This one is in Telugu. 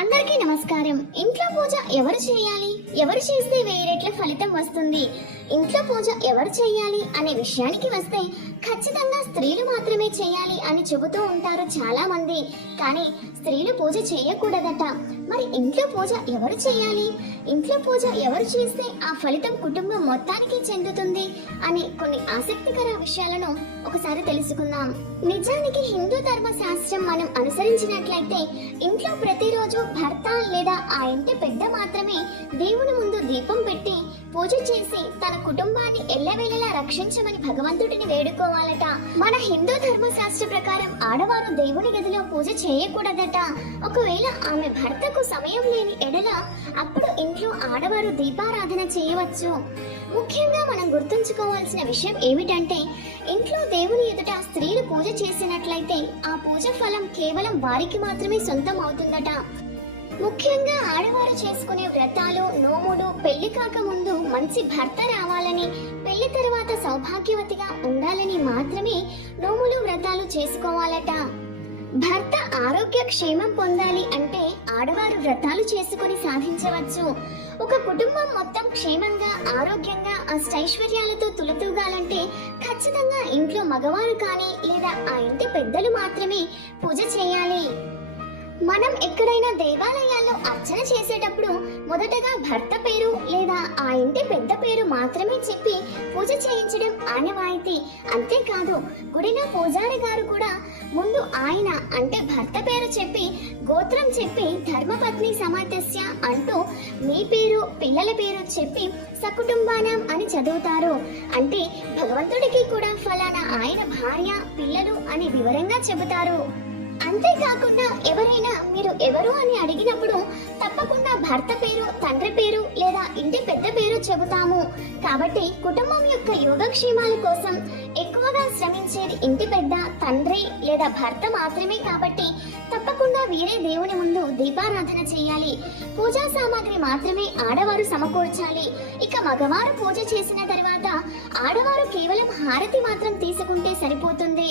అందరికీ నమస్కారం. ఇంట్లో పూజ ఎవరు చేయాలి? ఎవరు చేస్తే వెయ్యి రెట్ల ఫలితం వస్తుంది? ఇంట్లో పూజ ఎవరు చేయాలి అనే విషయానికి వస్తే ఖచ్చితంగా స్త్రీలు మాత్రమే చేయాలి అని చెబుతూ ఉంటారు చాలా మంది కానీ స్త్రీలు పూజ చేయకూడదట. మరి ఇంట్లో పూజ ఎవరు చేయాలి? ఇంట్లో పూజ ఎవరు చేస్తే ఆ ఫలితం కుటుంబం మొత్తానికి చెందుతుంది అనే కొన్ని ఆసక్తికర విషయాలను ఒకసారి తెలుసుకుందాం. నిజానికి హిందూ ధర్మ శాస్త్రం మనం అనుసరించినట్లయితే ఇంట్లో ప్రతిరోజు భర్త లేదా ఆ ఇంటి పెద్ద మాత్రమే దేవుని ముందు దీపం పెట్టి పూజ చేసి తన కుటుంబాన్ని ఎల్లవేళలా రక్షించమని భగవంతుడిని వేడుకోవాలట. మన హిందూ ధర్మశాస్త్ర ప్రకారం ఆడవారు దేవుని గదిలో పూజ చేయకూడదట. ఒకవేళ ఆమె భర్తకు సమయం లేని ఎడల అప్పుడు ఇంట్లో ఆడవారు దీపారాధన చేయవచ్చు. ముఖ్యంగా మనం గుర్తుంచుకోవాల్సిన విషయం ఏమిటంటే ఇంట్లో దేవుని ఎదుట స్త్రీలు పూజ చేసినట్లయితే ఆ పూజ ఫలం కేవలం వారికి మాత్రమే సొంతం అవుతుందట ముఖ్యంగా ఆడవారు చేసుకునే వ్రతాలు నోములు పెళ్ళి కాక ముందు మంచి భర్త రావాలని పెళ్ళి తర్వాత సౌభాగ్యవతిగా ఉండాలని మాత్రమే నోములు వ్రతాలు చేసుకోవాలట. భర్త ఆరోగ్య క్షేమం పొందాలి అంటే ఆడవారు వ్రతాలు చేసుకుని సాధించవచ్చు. ఒక కుటుంబం మొత్తం క్షేమంగా ఆరోగ్యంగా అష్టైశ్వర్యాలతో తులతూగాలంటే ఖచ్చితంగా ఇంట్లో మగవారు కానీ లేదా ఆ ఇంటి పెద్దలు మాత్రమే పూజ చేయాలి. మనం ఎక్కడైనా దేవాలయాల్లో అర్చన చేసేటప్పుడు మొదటగా భర్త పేరు లేదా ఆ ఇంటి పెద్ద పేరు మాత్రమే చెప్పి పూజ చేయించడం ఆనవాయితీ. అంతేకాదు గుడిలో పూజారి గారు కూడా ముందు ఆయన అంటే భర్త పేరు చెప్పి గోత్రం చెప్పి ధర్మపత్ని సమాతస్య అంటూ మీ పేరు పిల్లల పేరు చెప్పి సకుటుంబానం అని చదువుతారు. అంటే భగవంతుడికి కూడా ఫలానా ఆయన భార్య పిల్లలు అని వివరంగా చెబుతారు. అంతేకాకుండా ఎవరైనా మీరు ఎవరు అని అడిగినప్పుడు తప్పకుండా భర్త పేరు తండ్రి పేరు లేదా ఇంటి పెద్ద పేరు చెబుతాము. కాబట్టి కుటుంబం యొక్క యోగక్షేమాల కోసం ఎక్కువగా శ్రమించేది ఇంటి పెద్ద తండ్రి లేదా భర్త మాత్రమే కాబట్టి తప్పకుండా వీరే దేవుని ముందు దీపారాధన చేయాలి. పూజా సామాగ్రి మాత్రమే ఆడవారు సమకూర్చాలి. ఇక మగవారు పూజ చేసిన తర్వాత ఆడవారు కేవలం హారతి మాత్రం తీసుకుంటే సరిపోతుంది.